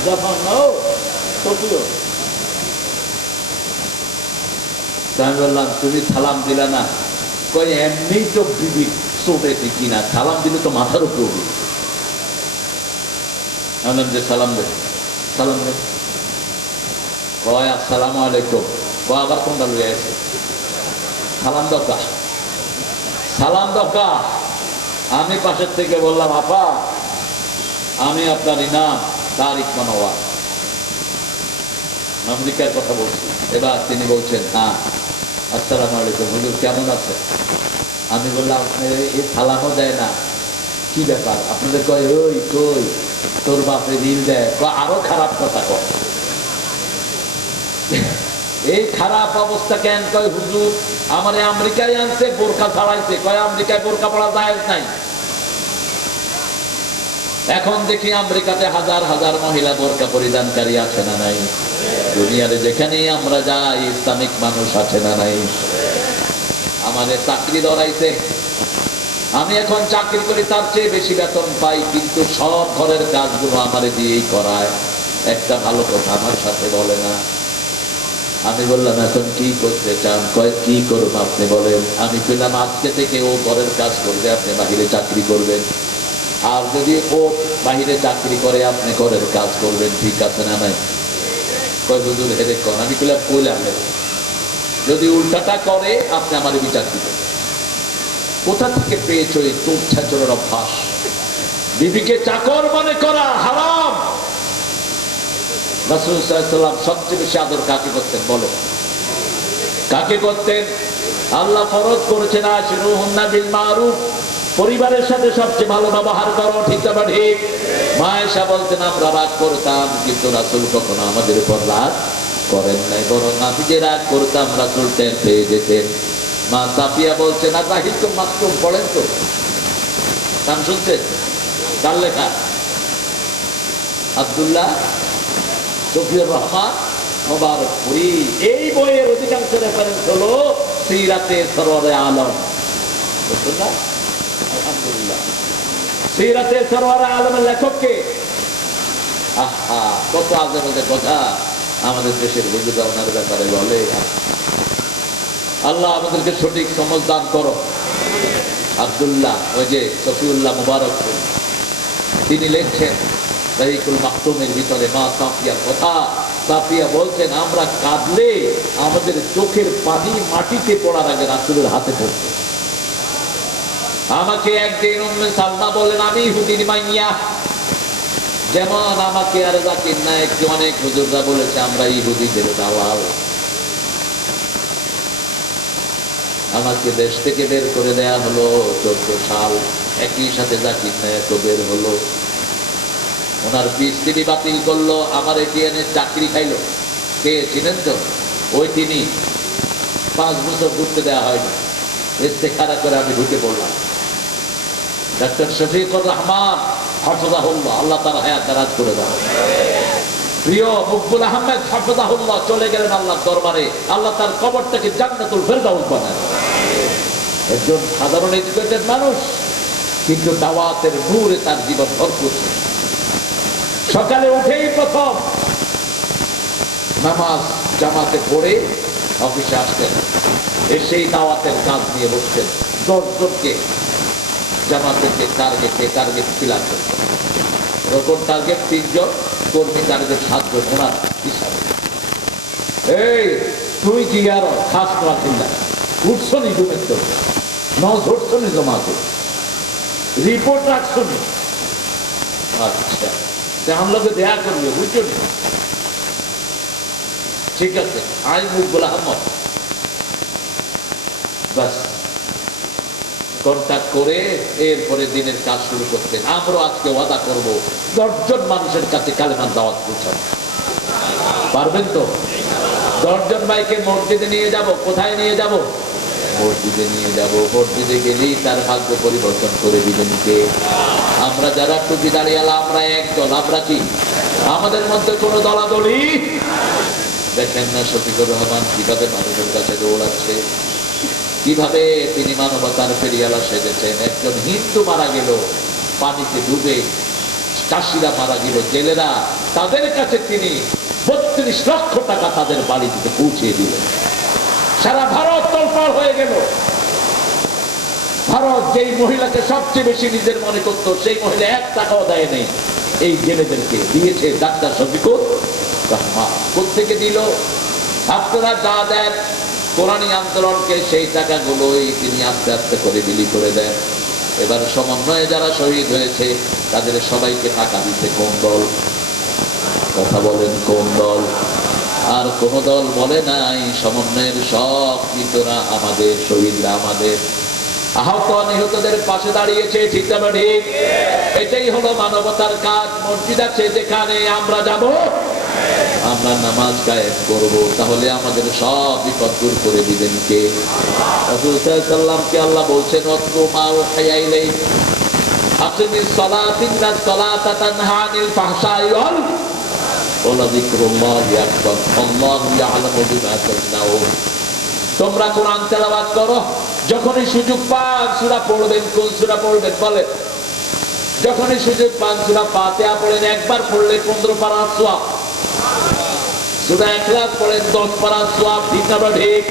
জাপান ও টোকিও। আমি বললাম, তুমি সালাম দিলা না? কই এমনি তো বিবি চোটেছে কিনা, সালাম দিলে তো মাথার উপর উঠবে। বললাম যে সালাম দে, সালাম দে। কয় আসসালামু আলাইকুম। কয় আবার কোনটা লুয়ে আছে? সালাম দরকার, সালাম দরকার। আমি পাশের থেকে বললাম, আপা আমি আপনার ইনাম তারিক মানওয়ার, আমেরিকার কথা বলছি। এবার তিনি বলছেন, হ্যাঁ আসসালামু আলাইকুম হুজুর, কেমন আছে? আমি বললাম, এই সালামও দেয় না, কি ব্যাপার আপনাদের? কয় ওই কই তোর বাপে ঋণ দেয়। আরো খারাপ কথা কয়, এই খারাপ অবস্থা কেন? কয় হুজুর আমার আমেরিকায় আনছে, বোরকা ছাড়াইছে। কয় আমেরিকায় বোরকা পড়া জায়েজ নাই। এখন দেখি আমেরিকাতে হাজার হাজার মহিলা বোরকা পরিধানকারী আছে না নাই? দুনিয়ারে যেখানেই আমরা যাই ইসলামিক মানুষ আছে না নাই? আমাদের চাকরি ধরাইছে, আমি এখন চাকরি করি, তার চেয়ে বেশি বেতন পাই, কিন্তু সব ঘরের কাজগুলো আমারে দিয়েই করায়, একটা ভালো কথা আমার সাথে বলে না। আমি বললাম এখন কি করতে চান? কয় কি করবো আপনি বলেন? আমি বললাম আজকে থেকে ও ঘরের কাজ করবে, আপনি বাহিরে চাকরি করবেন, আর যদি ও বাহিরে চাকরি করে আপনি ঘরের কাজ করবেন, ঠিক আছে না নাই? কয় হুজুর হেরে কর। আমি কইলাম যদি উল্টাটা করে আপনি আমার বিচার দিবেন। কোথা থেকে পেয়েছো এই তুচ্ছাচরের অভ্যাস? বিবিকে চাকর মনে করা হারাম। রাসূল সাল্লাল্লাহু আলাইহি ওয়াসাল্লাম সবচেয়ে বেশি আদর কাকে করতেন বলো? কাকে করতেন? আল্লাহ ফরজ করেছেন আশিরুহুন্না বিল মারুফ, পরিবারের সাথে সবচেয়ে ভালো ব্যবহার করো, ঠিক না ঠিক? মা আয়েশা বলতেন আমরা রাগ করতাম, কিন্তু রাসূল কখনো আমাদের উপর রাগ করেন নাই, বরং আমি যে রাগ করতাম রাসূল টের পেয়ে যেতেন। মা সাফিয়া বলছেন আর রাহিত মাকতুম পড়েন তো, নাম শুনছেন? কার লেখা? আব্দুল্লাহ শফিউর রহমান মোবারকপুরী। এই বইয়ের অধিকাংশ রেফারেন্স হলো সিরাতে সরওয়ারে আলম। আলহামদুলিল্লাহ, সিরাতে সরওয়ারে আলমের লেখক কে? আহা, কত আজে বাজে কথা আমাদের দেশের হুজুরা ওনার ব্যাপারে বলে। আল্লাহ আমাদেরকে সঠিক সমঝ দান করো। আব্দুল্লাহ ওই যে শফিউল্লাহ মুবারকপুরী, তিনি লিখছেন রাহিকুল মাকতুমের ভিতরে মা সাফিয়ার কথা। সাফিয়া বলছেন আমরা কাঁদলে আমাদের চোখের পানি মাটিতে পড়ার আগে রাসূলের হাতে পড়তো। আমাকে একদিন উম্মে সালমা বলেন আমি ইহুদির মাইয়া, যেমন আমাকে আর জাকির নায়েক অনেক হুজুররা বলেছে আমরা ইহুদিদের দালাল। আমাকে দেশ থেকে বের করে দেয়া হলো 14 সাল। একই সাথে জাকির নায়েকও বের হলো, ওনার পিএইচডি বাতিল করলো, আমার এটিএন এর চাকরি খাইলো। কে চিনেন তো? ওই তিনি। 5 বছর ঢুকতে দেওয়া হয়নি, ইস্তেখারা করে আমি ঢুকে পড়লাম। ডক্টর শফিকুর রহমান হাফিজাহুল্লাহ, আল্লাহ তার হায়াত দারাজ করে দাও। প্রিয় মকবুল আহমেদ হাফিজাহুল্লাহ চলে গেলেন আল্লাহর দরবারে, আল্লাহ তার কবরটাকে জান্নাতুল ফেরদাউস বানায়। একজন সাধারণ এডুকেটেড মানুষ, কিন্তু দাওয়াতের নূরে তার জীবন ভরপুর। সকালে উঠেই প্রথম নামাজ জামাতে পড়ে অফিসে আসতেন, এসেই দাওয়াতের কাজ নিয়ে বসতেন। 10 জনকে জামাতের টার্গেট ফিল আপ করতেন। এরকম টার্গেট 3 জন, কর্মী টার্গেট 7 জন ওনার হিসাবে। এই তুই কি আর খাস না উঠছো নি ঘুমের তো নজ উঠছো নি জমাতে রিপোর্ট রাখছো নি? আচ্ছা তেমন লোকে দেয়া করবে, বুঝছো নি? ঠিক আছে, আমি মকবুল আহমদ বাস কন্ট্যাক্ট করে এরপরে দিনের কাজ শুরু করতেন। আমরা আজকে ওয়াদা করব 10 জন মানুষের কাছে কালেমার দাওয়াত পৌঁছান। পারবেন তো? 10 জন ভাইকে মসজিদে নিয়ে যাব। কোথায় নিয়ে যাব? মসজিদে নিয়ে যাব। মসজিদে গেলেই তার ভাগ্য পরিবর্তন করে দিবেন কে? আমরা যারা টুপি দাঁড়িয়ালা, আমরা একদল। আমরা কি আমাদের মধ্যে কোনো দলাদলি? দেখেন না শফিকুর রহমান কিভাবে মানুষের কাছে দৌড়াচ্ছে, কিভাবে তিনি মানবতার ফেরিয়ালা সেজেছেন। একজন হিন্দু মারা গেল পানিতে ডুবে, চাষিরা মারা গেল, জেলেরা, তাদের কাছে তিনি 32 লক্ষ টাকা তাদের বাড়ি থেকে পৌঁছিয়ে দিলেন। সারা ভারত তোলপাড় হয়ে গেল। ভারত যেই মহিলাকে সবচেয়ে বেশি নিজের মনে করতো, সেই মহিলা 1 টাকাও দেয় নেই। এই জেলেদেরকে দিয়েছে ডাক্তার শফিকুর রহমান। কোথেকে দিল? আপনারা যা দেন কোরআনী আন্দোলনকে, সেই টাকাগুলোই তিনি আস্তে আস্তে করে বিলি করে দেন। এবার সমন্বয়ে যারা শহীদ হয়েছে তাদের সবাইকে টাকা দিতে কোন দল? কথা বলেন, কোন দল? আর কোন দল বলে নাই সমন্বয়ের সব মৃতরা আমাদের, শহীদরা আমাদের। আহত নিহতদের পাশে দাঁড়িয়েছে, ঠিক না ঠিক? এটাই হলো মানবতার কাজ। মসজিদ আছে যেখানে আমরা যাব, আমরা নামাজ কায়েম করব, তাহলে আমাদের সব বিপদ দূর করে দিবেন কে? রাসূল সাল্লাল্লাহু আলাইহি ওয়াসাল্লামকে আল্লাহ বলছেন ওয়াতলু মা উহিয়া ইলাইক আকিমিস সালাতি ইন্নাস সালাতা তানহা আনিল ফাহশাই ওয়া লাযিকরুল্লাহি আকবার আল্লাহু ইয়ালামু বিমা তাসনাউন। তোমরা কোরআন তেলাওয়াত করো, যখনই সুযোগ পান সূরা পড়বেন। কোন সূরা পড়বেন বলে? যখনই সুযোগ পান সূরা ফাতিহা পড়েন, একবার পড়লে 15 পারা সওয়াব। সূরা ইখলাস পড়েন 10 পারা সওয়াব, ঠিক না ঠিক?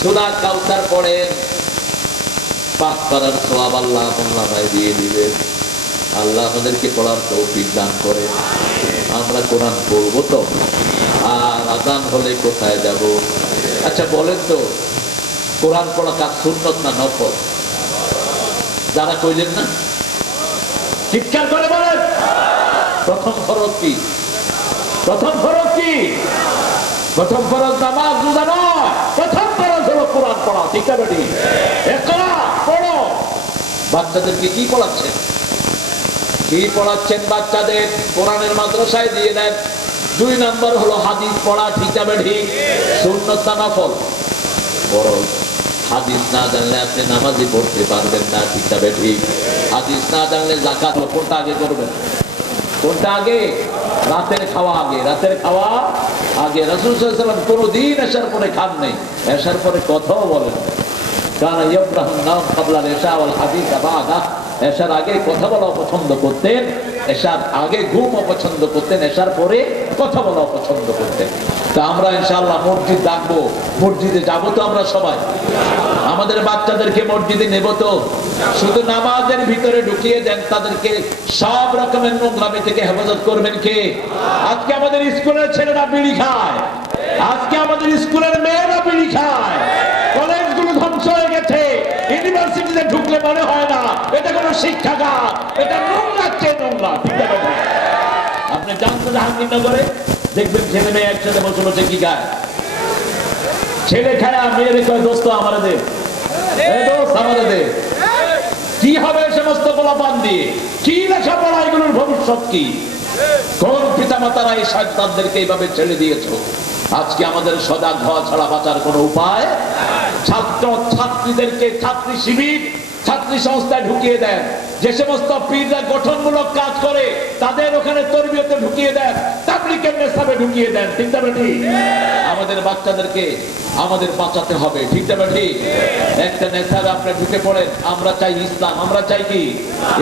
সূরা কাউসার পড়েন 5 পারার সওয়াব আল্লাহ আপনাকে দিয়ে দিবেন। আল্লাহ আমাদেরকে পড়ার তৌফিক দান করে। আমরা কোরআন পড়বো তো, আর আযান হলে কোথায় যাব? আচ্ছা বলেন তো, কোরআন পড়া কাজ সুন্নত না নফল? যারা কইলেন না চিৎকার করে বলেন। প্রথম ফরজ কি? প্রথম ফরজ কি? প্রথম ফরজ নামাজ রোজা নয়, প্রথম ফরজ হলো কোরআন পড়া, ঠিক আছে? ইকরা পড়ো। বাচ্চাদেরকে কি পড়াচ্ছেন? কি পড়াচ্ছেন বাচ্চাদের? কোরআনের মাদ্রাসায় দিয়ে দেন। 2 নম্বর হলো হাদিস পড়া, ঠিক আছে? ঠিক। সুন্নত না নফল? ফরজ। হাদিস না জানলে আপনি নামাজই পড়তে পারবেন না, ঠিক আছে? ঠিক। হাদিস না জানলে যাকাত কোনটা আগে করবেন? কোনটা আগে? রাতের খাওয়া আগে। রাতের খাওয়া আগে। রাসূল সাল্লাল্লাহু আলাইহি ওয়াসাল্লাম কোনদিন এশার পরে খান নাই, এশার পরে কথাও বলেন না। কারণ ইয়াফরাহুন নাম ক্বাবলা ইশা ওয়াল হাদিস বাদা। এশার আগে কথা বলা পছন্দ করতেন, এশার আগে ঘুম পছন্দ করতেন, এশার পরে কথা বলা পছন্দ করতেন। তা আমরা ইনশাআল্লাহ মসজিদ ডাকবো, মসজিদে যাবো তো আমরা সবাই? আমাদের বাচ্চাদেরকে মসজিদে নেব তো? শুধু নামাজের ভিতরে ঢুকিয়ে দেন, তাদেরকে সব রকমের নোংরামি থেকে হেফাজত করবেন কে? আজকে আমাদের স্কুলের ছেলেরা বিড়ি খায়, আজকে আমাদের স্কুলের মেয়েরা বিড়ি খায়, কলেজগুলো ধ্বংস হয়ে গেছে, ইউনিভার্সিটিতে ঢুকলে মনে হয় না এটা কোনো শিক্ষাগার, এটা নোংরা চেয়ে নোংরা, ঠিক আছে? আপনি জানতে জাহাঙ্গীরনগরে দেখবেন ছেলে মেয়ে একসাথে বসে বসে কি খায়? ছেলে খায় আর মেয়েরে কয় দোস্ত আমারে দে, দোস্ত আমারে দে। কি হবে সমস্ত পোলাপান দিয়ে? কি লেখাপড়া? এগুলোর ভবিষ্যৎ কি? কোন পিতা মাতারা এই সন্তানদেরকে এইভাবে ছেড়ে দিয়েছো? আজকে আমাদের সজাগ হওয়া ছাড়া বাঁচার কোনো উপায়। ছাত্র ছাত্রীদেরকে ছাত্রী শিবির, ছাত্রী সংস্থায় ঢুকিয়ে দেন। যে সমস্ত পীররা গঠনমূলক কাজ করে তাদের ওখানে তরবিয়তে ঢুকিয়ে দেন, তাবলীগের নেশাবে ঢুকিয়ে দেন, ঠিক না ঠিক? আমাদের বাচ্চাদেরকে আমাদের বাঁচাতে হবে, ঠিক না ঠিক? একটা নেশাবে আপনি ঢুকে পড়েন। আমরা চাই ইসলাম, আমরা চাই কি?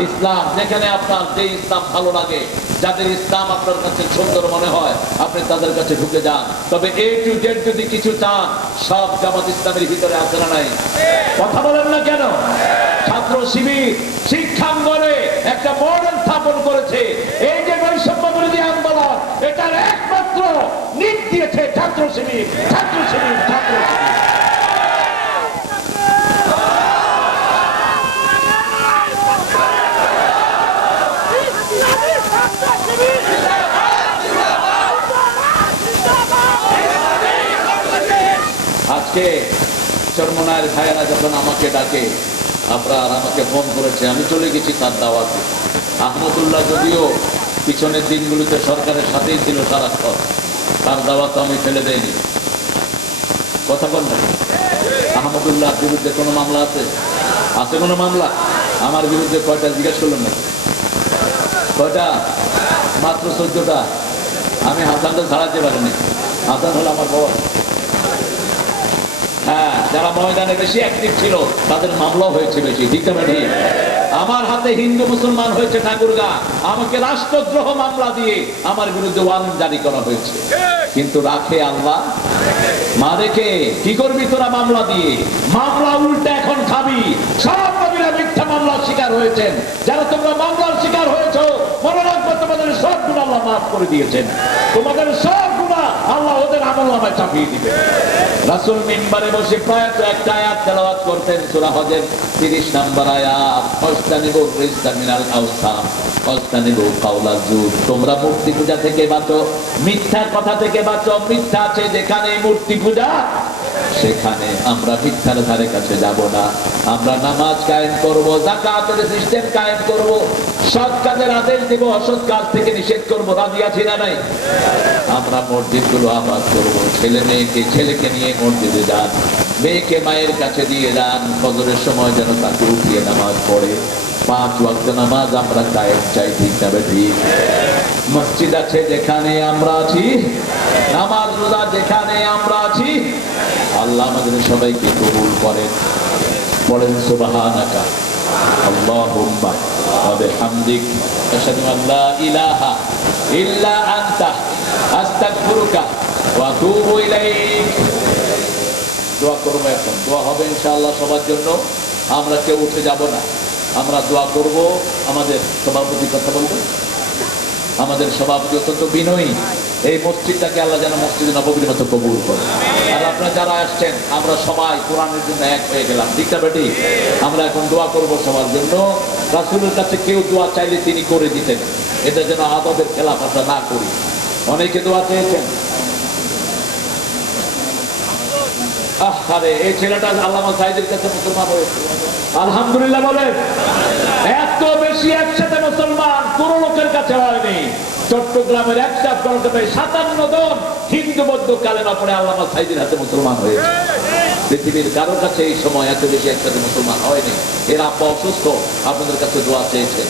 ইসলাম। যেখানে আপনার যে ইসলাম ভালো লাগে, যাদের ইসলাম আপনার কাছে সুন্দর মনে হয়, আপনি তাদের কাছে ঢুকে যান। তবে A to Z যদি কিছু চান, সব জামাত ইসলামের ভিতরে আছে না নাই? কথা বলেন না কেন? ছাত্র শিবির শিক্ষাঙ্গনে একটা মডেল স্থাপন করেছে। এই যে বৈষম্য বিরোধী আন্দোলন, এটার একমাত্র নীতি দিয়েছে ছাত্র শিবির, ছাত্র শিবির, ছাত্র শিবির। আজকে চরমনায়ের ভাইয়েরা যখন আমাকে ডাকে, আপনার আমাকে ফোন করেছে, আমি চলে গেছি তার দাওয়াতে। আহমদুল্লাহ যদিও পিছনের দিনগুলোতে সরকারের সাথেই ছিল সারাক্ষণ, তার দাওয়াত আমি ফেলে দেয়নি। কথা বল না। আহমদুল্লাহর বিরুদ্ধে কোনো মামলা আছে? আছে কোনো মামলা? আমার বিরুদ্ধে কয়টা জিজ্ঞেস করলেন না? কয়টা? মাত্র 14টা। আমি হাসানটা ছাড়াতে পারিনি। হাসান হলো আমার বড়। হ্যাঁ, যারা ময়দানে বেশি অ্যাক্টিভ ছিল তাদের মামলা হয়েছে বেশি, ঠিক না ঠিক? আমার হাতে হিন্দু মুসলমান হয়েছে ঠাকুরগা, আমাকে রাষ্ট্রদ্রোহ মামলা দিয়ে আমার বিরুদ্ধে ওয়ারেন্ট জারি করা হয়েছে। কিন্তু রাখে আল্লাহ, মারে কে? কি করবি তোরা মামলা দিয়ে? মামলা উল্টে এখন খাবি। সব নবীরা মিথ্যা মামলার শিকার হয়েছেন। যারা তোমরা মামলার শিকার হয়েছ, মনে রাখবে তোমাদের সব গুনাহ আল্লাহ মাফ করে দিয়েছেন। তোমাদের সব গুনাহ আল্লাহ ওদের আমলনামায় চাপিয়ে দিবে। রাসূল মিম্বারে বসে প্রায় একটা আয়াত তেলাওয়াত করতেন, সূরা হজের 30 নম্বর আয়াত, ফাস্তানিবু রিজসা মিনাল আওসান ফাস্তানিবু কাওলাজ জুর। তোমরা মূর্তি পূজা থেকে বাঁচো, মিথ্যা কথা থেকে বাঁচো। মিথ্যা আছে যেখানে মূর্তি পূজা, সেখানে আমরা মিথ্যার ধারে কাছে যাব না। আমরা নামাজ কায়েম করব, যাকাতের সিস্টেম কায়েম করব, সৎ কাজের আদেশ দেব, অসৎ কাজ থেকে নিষেধ করব। রাজি আছি না নাই? আমরা মসজিদগুলো আবাদ করব। ছেলে মেয়েকে ছেলেকে নিয়ে মসজিদে যান, মেয়েকে মায়ের কাছে দিয়ে যান। ফজরের সময় যেন তাকে উঠিয়ে নামাজ পড়ে। 5 ওয়াক্ত নামাজ আমরা কায়েম চাই, ঠিক না ঠিক? মসজিদ আছে যেখানে আমরা আছি, নামাজ রোজা যেখানে আমরা আছি, আল্লাহ আমাদের সবাইকে কবুল করেন। পড়েন সুবহানাকা আল্লাহুম্মা ওয়া বিহামদিক আশহাদু আল লা ইলাহা ইল্লা আনতা আস্তাগফিরুকা ওয়া আতুবু ইলাইক। দোয়া করবো, এখন দোয়া হবে ইনশাআল্লাহ সবার জন্য। আমরা কেউ উঠে যাব না, আমরা দোয়া করব। আমাদের সভাপতি কথা বলবেন, আমাদের সভাপতি অত্যন্ত বিনয়ী। এই মসজিদটাকে আল্লাহ যেন মসজিদে নববীর মতো কবুল করে। আর আপনারা যারা আসছেন, আমরা সবাই কোরআনের জন্য এক হয়ে গেলাম, ঠিক না বেটি? আমরা এখন দোয়া করব সবার জন্য। রাসূলের কাছে কেউ দোয়া চাইলে তিনি করে দিতেন, এটা যেন আদবের খেলাফ আমরা না করি। অনেকে দোয়া চেয়েছেন। আরে এই ছেলেটা আল্লামা সাইদের কাছে মুসলমান হয়েছে, আলহামদুলিল্লাহ বলে। এত বেশি একসাথে মুসলমান কোন লোকের কাছে হয়নি। চট্টগ্রামের একটা 57 জন হিন্দু বৌদ্ধ কালেমা পড়ে আল্লামা সাইদের হাতে মুসলমান হয়েছে। পৃথিবীর কারোর কাছে এই সময় এত বেশি একসাথে মুসলমান হয়নি। এর আব্বা অসুস্থ, আপনাদের কাছে দোয়া চেয়েছে।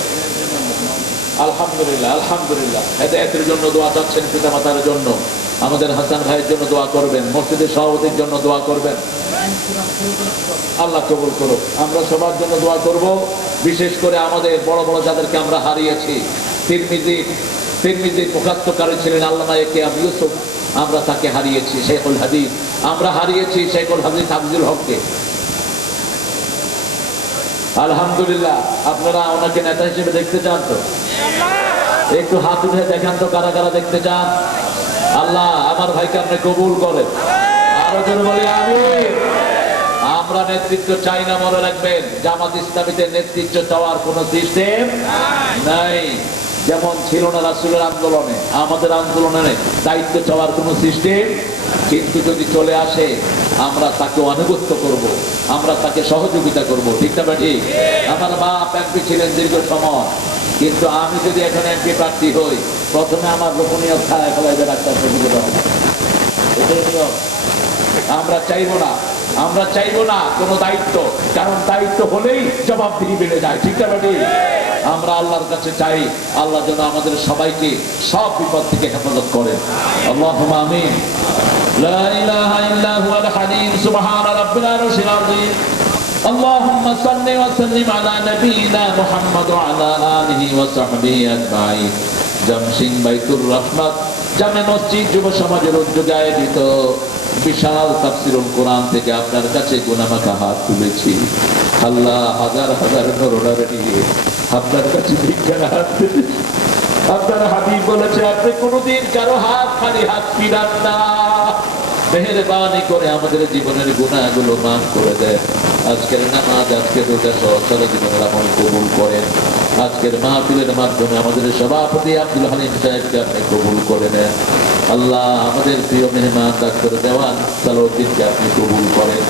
আলহামদুলিল্লাহ আলহামদুলিল্লাহ। হেদায়েতের জন্য দোয়া চাচ্ছেন, পিতা মাতার জন্য। আমাদের হাসান ভাইয়ের জন্য দোয়া করবেন, মসজিদের সভাপতির জন্য দোয়া করবেন। আল্লাহ কবুল করুক। আমরা সবার জন্য দোয়া করব, বিশেষ করে আমাদের বড় বড় যাদেরকে আমরা হারিয়েছি। তিরমিজির মুখাত্তকারী ছিলেন আল্লামা একেএম ইউসুফ, আমরা তাকে হারিয়েছি। শেখুল হাদিস আমরা হারিয়েছি, শেখুল হাদিস আব্দুল হককে। আলহামদুলিল্লাহ। আপনারা ওনাকে নেতা হিসেবে দেখতে চান তো? একটু হাত উঠে দেখান তো কারা কারা দেখতে চান। আল্লাহ আমার ভাইকে আপনি কবুল করেন। আরো জন বলি আমিন। আমরা নেতৃত্ব চাই না, মনে রাখবেন। জামাত ইসলামীতে নেতৃত্ব চাওয়ার কোন সিস্টেম নাই, যেমন ছিল না রাসূলের আন্দোলনে। আমাদের আন্দোলনে দায়িত্ব চাওয়ার কোন সিস্টেম, কিন্তু যদি চলে আসে আমরা তাকে আনুগত্য করব, আমরা তাকে সহযোগিতা করব, ঠিক না ঠিক? আমার বাপ এমপি ছিলেন দীর্ঘ সময়, কিন্তু আমি যদি এখন এমপি প্রার্থী হই, প্রথমে আমার গোপনীয় খায় ফেলাইবে ডাক্তার শফিকুর রহমান। এটাই নিয়ম। আমরা চাইবো না, আমরা চাইবো না কোনো দায়িত্ব, কারণ দায়িত্ব হলেই জবাবদিহি বেড়ে যায়, ঠিক না ঠিক? আমরা আল্লাহর কাছে চাই, আল্লাহ যেন আমাদের সবাইকে সব বিপদ থেকে হেফাজত করেন। আল্লাহুম্মা আমিন। লা ইলাহা ইল্লা হুয়াল হালিম সুবহান রাব্বিল আরশিল আযীম। اللهم صل وسلم على نبينا محمد وعلى آله وصحبه أجمعين। জামসিং বাইতুর রহমত জামে মসজিদ যুব সমাজের উদ্যোগে আয়োজিত বিশাল তাফসীরুল কোরআন থেকে আপনার কাছে গুনাহমাখা হাত তুলেছি। আল্লাহ হাজার হাজার করোনার নিয়ে আপনার কাছে ভিক্ষার হাত তুলেছি। আপনার হাবিব বলেছে, আপনি কোনোদিন কারো হাত খালি হাত ফিরান না। মেহেরবানি করে আমাদের জীবনের গুনাহগুলো মাফ করে দেন। আজকের নামাজ, আজকের রোজা সহ সারা জীবনের আমল কবুল করেন। আজকের মাহফিলের মাধ্যমে আমাদের সভাপতি আব্দুল হালিম সাহেবকে আপনি কবুল করে নেন। আল্লাহ আমাদের প্রিয় মেহমান ডাক্তার দেওয়ান সালাউদ্দিনকে আপনি কবুল করেন।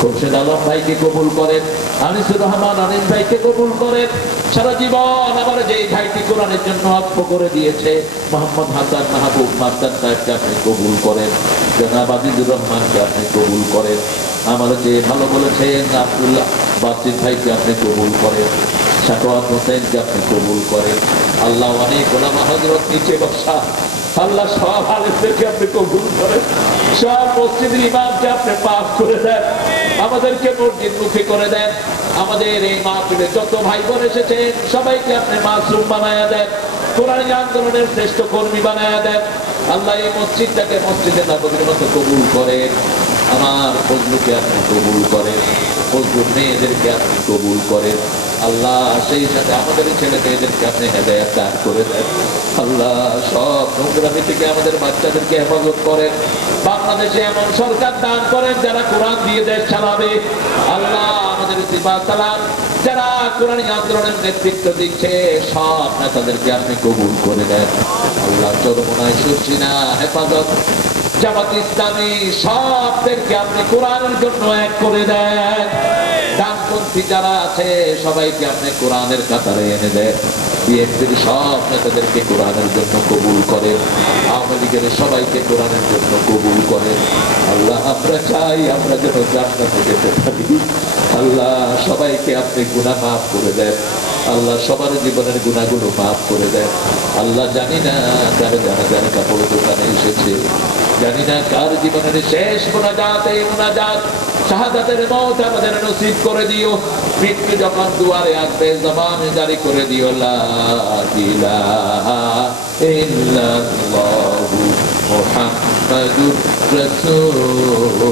খোরশেদ আলম ভাইকে কবুল করেন। আনিসুর রহমান আনিস ভাইকে কবুল করেন। সারা জীবন আমার যে ভাইটি কোরআনের জন্য অক্ষ করে দিয়েছে মোহাম্মদ হাসান মাহবুব মাস্টার সাহেবকে আপনি কবুল করেন। জনাব আজিজুর রহমানকে আপনি কবুল করেন। আমার যে ভালো বলেছেন আব্দুল্লাহ বাসির ভাইকে আপনি কবুল করেন। শাকওয়াত হোসেনকে আপনি কবুল করেন। আল্লাহ অনেক ওলামা হযরত নিচে বসা, আল্লাহ সব আলেমদেরকে আপনি কবুল করেন। সব মসজিদের ইমামকে আপনি পাক করে দেন, আমাদেরকে মসজিদ মুখী করে দেন। আমাদের এই মাহফিলে যত ভাই বোন এসেছেন সবাইকে আপনি মাসুম বানায়া দেন, কোরআনী আন্দোলনের শ্রেষ্ঠ কর্মী বানায়া দেন। আল্লাহ এই মসজিদটাকে মসজিদে নববীর মতো কবুল করেন। আমার ফজলুকে আপনি কবুল করেন, ফজলুর মেয়েদেরকে আপনি কবুল করেন। আল্লাহ সেই সাথে আমাদের ছেলে মেয়েদেরকে আপনি হেদায়েত দান করে দেন। আল্লাহ সব নোংরামি থেকে আমাদের বাচ্চাদেরকে হেফাজত করেন। বাংলাদেশে এমন সরকার দান করেন যারা কোরআন দিয়ে দেশ চালাবে। আল্লাহ আমাদের সিফাত সালাম যারা কোরআনী আন্দোলনের নেতৃত্ব দিচ্ছে সব নেতাদেরকে আপনি কবুল করে দেন। আল্লাহ চরমনায় সুশিনা হেফাজত জামাত ইসলামী সবদেরকে আপনি কোরআনের জন্য এক করে দেন। ডানপন্থী যারা আছে সবাইকে আপনি কোরআনের কাতারে এনে দেন। বিএনপির সব নেতাদেরকে কোরআনের জন্য কবুল করেন। আওয়ামী লীগের সবাইকে কোরআনের জন্য কবুল করেন। আল্লাহ আমরা চাই আমরা যেন জান্নাতে যেতে পারি। আল্লাহ সবাইকে আপনি গুনাহ মাফ করে দেন। আল্লাহ সবার জীবনের গুনাহগুলো মাফ করে দেন। আল্লাহ জানি না কার জানাজার কাপড় দোকানে এসেছে, জানি না কার জীবনের শেষ মোনাজাত, এই মোনাজাত শাহাদাতের মওত আমাদের নসিব করে দিও। মৃত্যু যখন দুয়ারে আসবে জবানে জারি করে দিও লা ইলাহা ইল্লাল্লাহু মুহাম্মাদুর রাসূলুল্লাহ।